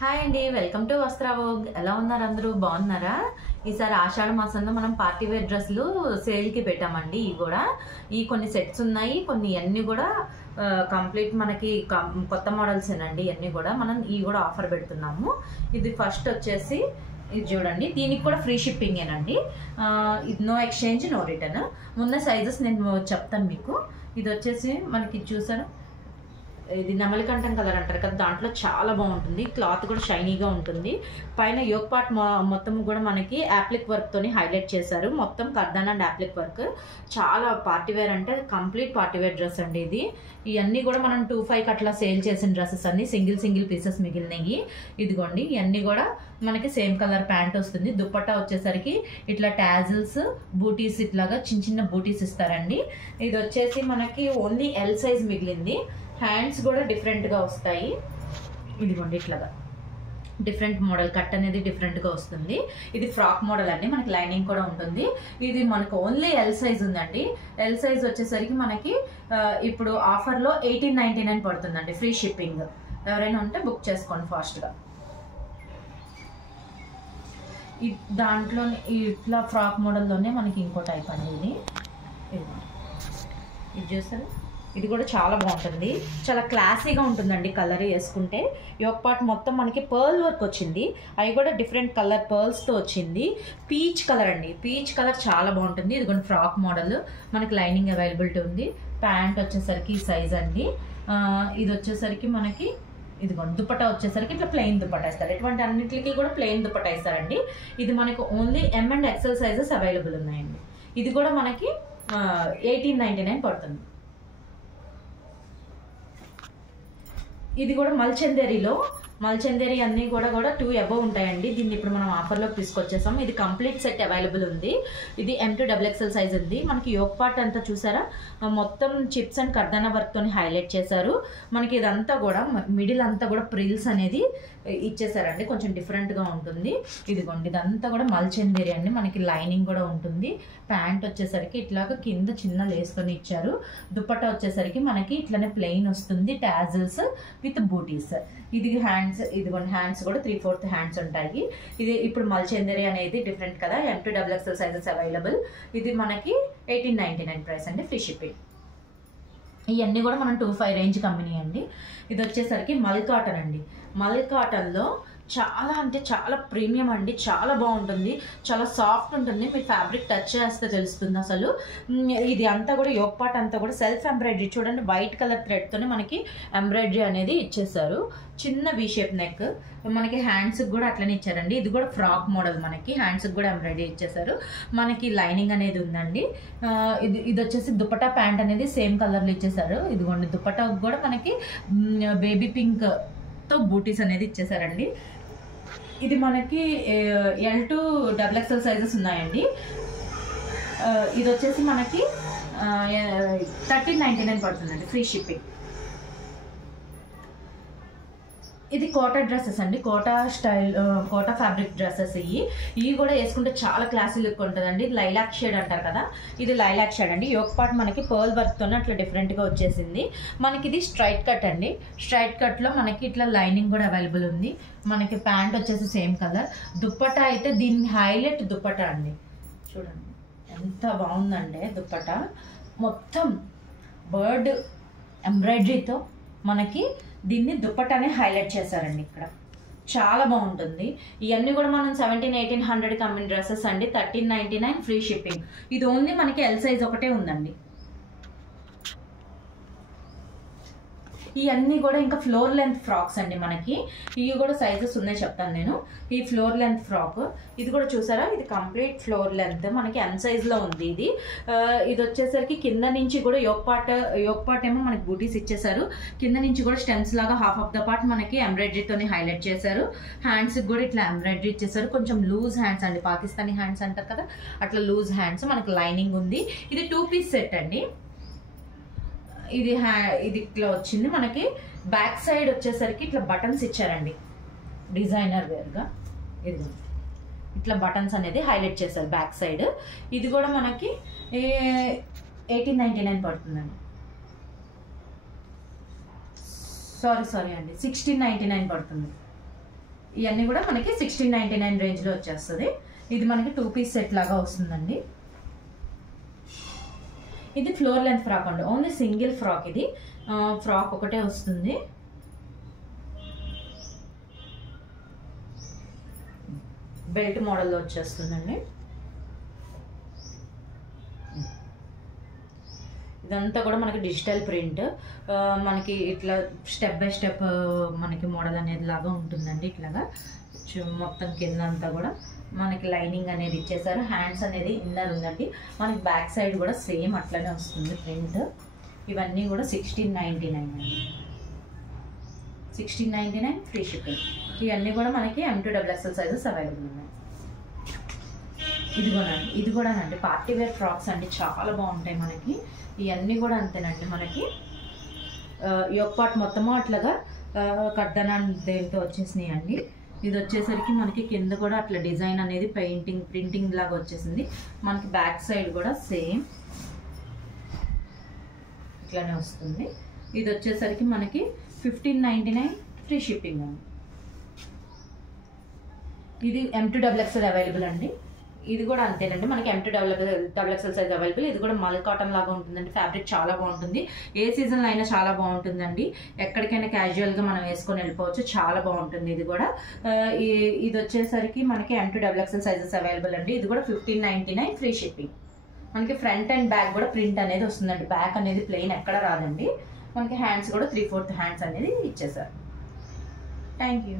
Hi అండి, welcome to వస్త్రావోగ్. ఎలా ఉన్నారు అందరూ? బాగున్నారా? ఈసారి ఆషాఢ మాసంలో మనం పార్టీ వేర్ డ్రెస్సులు సేల్కి పెట్టామండి. ఈ కొన్ని సెట్స్ ఉన్నాయి, కొన్ని అన్నీ కూడా కంప్లీట్ మనకి కొత్త మోడల్స్ ఏనండి. ఇవన్నీ కూడా మనం కూడా ఆఫర్ పెడుతున్నాము. ఇది ఫస్ట్ వచ్చేసి ఇది చూడండి, దీనికి కూడా ఫ్రీ షిప్పింగేనండి. ఇది నో ఎక్స్చేంజ్ నో రిటర్న్. ఉన్న సైజెస్ నేను చెప్తాను మీకు. ఇది వచ్చేసి మనకి చూసారు, ఇది నెమలికంఠం కలర్ అంటారు కదా, దాంట్లో చాలా బాగుంటుంది. క్లాత్ కూడా షైనీగా ఉంటుంది. పైన యోక్ పార్ట్ మొత్తం కూడా మనకి యాప్లిక్ వర్క్ తోని హైలైట్ చేశారు. మొత్తం కర్దాన్ అండ్ యాప్లిక్ వర్క్. చాలా పార్టీ వేర్ అంటే కంప్లీట్ పార్టీ వేర్ డ్రెస్ అండి ఇది. ఇవన్నీ కూడా మనం 2,500 అట్లా సేల్ చేసిన డ్రెస్సెస్ అన్ని సింగిల్ పీసెస్ మిగిలినవి. ఇదిగోండి, ఇవన్నీ కూడా మనకి సేమ్ కలర్ ప్యాంట్ వస్తుంది. దుప్పట్టా వచ్చేసరికి ఇట్లా టాజిల్స్ బూటీస్ ఇట్లాగా చిన్న బూటీస్ ఇస్తారండి. ఇది వచ్చేసి మనకి ఓన్లీ ఎల్ సైజ్ మిగిలింది. హ్యాండ్స్ కూడా డిఫరెంట్గా వస్తాయి. ఇదిగోండి, ఇట్లాగా డిఫరెంట్ మోడల్ కట్ అనేది డిఫరెంట్గా వస్తుంది. ఇది ఫ్రాక్ మోడల్ అండి, మనకి లైనింగ్ కూడా ఉంటుంది. ఇది మనకు ఓన్లీ ఎల్ సైజ్ ఉందండి. ఎల్ సైజ్ వచ్చేసరికి మనకి ఇప్పుడు ఆఫర్లో 1899 పడుతుందండి, ఫ్రీ షిప్పింగ్. ఎవరైనా ఉంటే బుక్ చేసుకోండి ఫాస్ట్గా. దాంట్లో ఇట్లా ఫ్రాక్ మోడల్లోనే మనకి ఇంకో టైప్ అండి. ఇది చూస్తారు, ఇది కూడా చాలా బాగుంటుంది. చాలా క్లాసీగా ఉంటుందండి కలర్ వేసుకుంటే. యోక్ పార్ట్ మొత్తం మనకి పర్ల్ వర్క్ వచ్చింది. అవి కూడా డిఫరెంట్ కలర్ పర్ల్స్తో వచ్చింది. పీచ్ కలర్ అండి, పీచ్ కలర్ చాలా బాగుంటుంది. ఇది కూడా ఫ్రాక్ మోడల్, మనకి లైనింగ్ అవైలబిలిటీ ఉంది. ప్యాంట్ వచ్చేసరికి ఈ సైజ్ అండి. ఇది వచ్చేసరికి మనకి ఇదిగోండి, దుపట్టా వచ్చేసరికి ఇట్లా ప్లెయిన్ దుపట్టా ఇస్తారు. ఇటువంటి అన్నింటికి కూడా ప్లెయిన్ దుపట్టా ఇస్తారండి. ఇది మనకి only M and XL sizes available ఉన్నాయండి. ఇది కూడా మనకి 1899 పడుతుంది. ఇది కూడా మల్చందేరి అన్నీ కూడా 2 అబవ్ ఉంటాయండి. దీన్ని ఇప్పుడు మనం ఆఫర్లోకి తీసుకొచ్చేసాం. ఇది కంప్లీట్ సెట్ అవైలబుల్ ఉంది. ఇది M2 XXL సైజ్ ఉంది. మనకి యోక్ పార్ట్ అంతా చూసారా, మొత్తం చిప్స్ అండ్ కర్దానా వర్క్ తోని హైలైట్ చేశారు. మనకి ఇదంతా కూడా మిడిల్ అంతా కూడా ప్రిల్స్ అనేది ఇచ్చేసారండి, కొంచెం డిఫరెంట్గా ఉంటుంది. ఇదిగోండి, ఇదంతా కూడా మల్చందేరి అండి. మనకి లైనింగ్ కూడా ఉంటుంది. ప్యాంట్ వచ్చేసరికి ఇట్లాగా కింద చిన్న లేస్తోని ఇచ్చారు. దుపట్టా వచ్చేసరికి మనకి ఇట్లానే ప్లెయిన్ వస్తుంది, టాజిల్స్ విత్ బూటీస్. ఇది హ్యాండ్స్, ఇదిగోండి హ్యాండ్స్ కూడా 3/4 హ్యాండ్స్ ఉంటాయి. ఇది ఇప్పుడు మల్చందేరి అనేది డిఫరెంట్ కదా. M2 XXL sizes available. ఇది మనకి 1899 ప్రైస్ అండి, ఫ్రీ షిప్పింగ్. ఇవన్నీ కూడా మనం 2,500 రేంజ్ కంపెనీ అండి. ఇది వచ్చేసరికి మల్ కాటన్ అండి. మల్ కాటన్లో చాలా అంటే చాలా ప్రీమియం అండి, చాలా బాగుంటుంది, చాలా సాఫ్ట్ ఉంటుంది. మీరు ఫ్యాబ్రిక్ టచ్ చేస్తే తెలుస్తుంది అసలు. ఇది అంతా కూడా యోక్ పార్ట్ అంతా కూడా సెల్ఫ్ ఎంబ్రాయిడరీ. చూడండి, వైట్ కలర్ థ్రెడ్తోనే మనకి ఎంబ్రాయిడరీ అనేది ఇచ్చేసారు. చిన్న వి షేప్ నెక్. మనకి హ్యాండ్స్కి కూడా అట్లనే ఇచ్చారండి. ఇది కూడా ఫ్రాక్ మోడల్. మనకి హ్యాండ్స్కి కూడా ఎంబ్రాయిడరీ ఇచ్చేసారు. మనకి లైనింగ్ అనేది ఉందండి. ఇది వచ్చేసి దుపట్టా ప్యాంట్ అనేది సేమ్ కలర్లో ఇచ్చేసారు. ఇదిగోండి, దుపట్టా కూడా మనకి బేబీ పింక్ తో బూటీస్ అనేది ఇచ్చేసారండి. ఇది మనకి L2 XXL సైజెస్ ఉన్నాయండి. ఇది వచ్చేసి మనకి 1399 పడుతుందండి, ఫ్రీ షిప్పింగ్. ఇది కోటా డ్రెస్సెస్ అండి, Kota style, Kota fabric dresses. ఇవి కూడా వేసుకుంటే చాలా క్లాసీ లుక్ ఉంటుందండి. లైలాక్ షేడ్ అంటారు కదా, ఇది లైలాక్ షేడ్ అండి. యోక్ పార్ట్ మనకి పర్ల్ వర్క్తోనే అట్లా డిఫరెంట్గా వచ్చేసింది. మనకి ఇది స్ట్రైట్ కట్ అండి. స్ట్రైట్ కట్లో మనకి ఇట్లా లైనింగ్ కూడా అవైలబుల్ ఉంది. మనకి ప్యాంట్ వచ్చేసి సేమ్ కలర్. దుప్పట్టా అయితే దీన్ని హైలైట్ దుప్పట్టా అండి. చూడండి ఎంత బాగుందండి దుప్పట్టా. మొత్తం బర్డ్ ఎంబ్రాయిడరీతో మనకి దీన్ని దుప్పట్టానే హైలైట్ చేశారండి. ఇక్కడ చాలా బాగుంటుంది. ఇవన్నీ కూడా మనం 1700-1800 అమ్మిన డ్రెస్సెస్ అండి. 1399 ఫ్రీ షిప్పింగ్. ఇది ఓన్లీ మనకి ఎల్ సైజ్ ఒకటే ఉందండి. ఇవన్నీ కూడా ఇంకా ఫ్లోర్ లెంత్ ఫ్రాక్స్ అండి. మనకి ఇవి కూడా సైజెస్ ఉన్నాయి, చెప్తాను నేను. ఈ ఫ్లోర్ లెంత్ ఫ్రాక్, ఇది కూడా చూసారా, ఇది కంప్లీట్ ఫ్లోర్ లెంత్ మనకి ఎన్ సైజ్లో ఉంది. ఇది వచ్చేసరికి కింద నుంచి కూడా యోక్ పార్ట్ ఏమో మనకి బూటీస్ ఇచ్చేసారు. కింద నుంచి కూడా స్టెమ్స్ లాగా హాఫ్ ఆఫ్ ద పార్ట్ మనకి ఎంబ్రాయిడరీతోని హైలైట్ చేశారు. హ్యాండ్స్కి కూడా ఇట్లా ఎంబ్రాయిడరీ ఇచ్చేసారు. కొంచెం లూజ్ హ్యాండ్స్ అండి, పాకిస్తానీ హ్యాండ్స్ అంటారు కదా, అట్లా లూజ్ హ్యాండ్స్. మనకి లైనింగ్ ఉంది. ఇది 2 పీస్ సెట్ అండి. ఇది ఇట్లా వచ్చింది. మనకి బ్యాక్ సైడ్ వచ్చేసరికి ఇట్లా బటన్స్ ఇచ్చారండి, డిజైనర్ వేర్గా. ఇది ఇట్లా బటన్స్ అనేది హైలైట్ చేశారు బ్యాక్ సైడ్. ఇది కూడా మనకి 1899 పడుతుందండి. సారీ అండి, 1699 పడుతుంది. ఇవన్నీ కూడా మనకి 1699 రేంజ్లో వచ్చేస్తుంది. ఇది మనకి 2 పీస్ సెట్ లాగా వస్తుందండి. ఇది ఫ్లోర్ లెంత్ ఫ్రాక్ అండి, ఓన్లీ సింగిల్ ఫ్రాక్. ఇది ఫ్రాక్ ఒకటే వస్తుంది. బెల్ట్ మోడల్లో వచ్చేస్తుందండి. ఇదంతా కూడా మనకి డిజిటల్ ప్రింట్, మనకి ఇట్లా స్టెప్ బై స్టెప్ మనకి మోడల్ అనేది లాగా ఉంటుందండి. ఇట్లాగా మొత్తం కింద అంతా కూడా మనకి లైనింగ్ అనేది ఇచ్చేసారు. హ్యాండ్స్ అనేది ఇన్నర్ ఉందండి. మనకి బ్యాక్ సైడ్ కూడా సేమ్ అట్లనే వస్తుంది ప్రింట్. ఇవన్నీ కూడా 1699 అండి. 1699 ఫ్రీ షిప్పింగ్. ఇవన్నీ కూడా మనకి M2XXL సైజెస్ అవైలబుల్ ఉన్నాయి. ఇది కూడా అండి పార్టీ వేర్ ఫ్రాక్స్ అండి, చాలా బాగుంటాయి మనకి. ఇవన్నీ కూడా అంతేనండి. మనకి యోక్ పార్ట్ మొత్తము అట్లాగా కడ్డన దేంతో వచ్చేసినాయి అండి. ఇది వచ్చేసరికి మనకి కింద కూడా అట్లా డిజైన్ అనేది ప్రింటింగ్ లాగా వచ్చేసింది. మనకి బ్యాక్ సైడ్ కూడా సేమ్ ఇట్లానే వస్తుంది. ఇది వచ్చేసరికి మనకి 1599 ఫ్రీ షిప్పింగ్ అండి. ఇది M2XXL అవైలబుల్ అండి. ఇది కూడా అంతేనండి, మనకి M2XXL సైజ్ అవైలబుల్. ఇది కూడా మల్ కాటన్ లాగా ఉంటుందండి. ఫ్యాబ్రిక్ చాలా బాగుంటుంది. ఏ సీజన్లో అయినా చాలా బాగుంటుందండి. ఎక్కడికైనా క్యాజువల్గా మనం వేసుకొని వెళ్ళిపోవచ్చు, చాలా బాగుంటుంది. ఇది కూడా ఇది వచ్చేసరికి మనకి M2XXL సైజెస్ అవైలబుల్ అండి. ఇది కూడా 1599 ఫ్రీ షిప్పింగ్. మనకి ఫ్రంట్ అండ్ బ్యాక్ కూడా ప్రింట్ అనేది వస్తుందండి. బ్యాక్ అనేది ప్లెయిన్ ఎక్కడ రాదండి. మనకి హ్యాండ్స్ కూడా 3/4 హ్యాండ్స్ అనేది ఇచ్చేసారు. Thank you.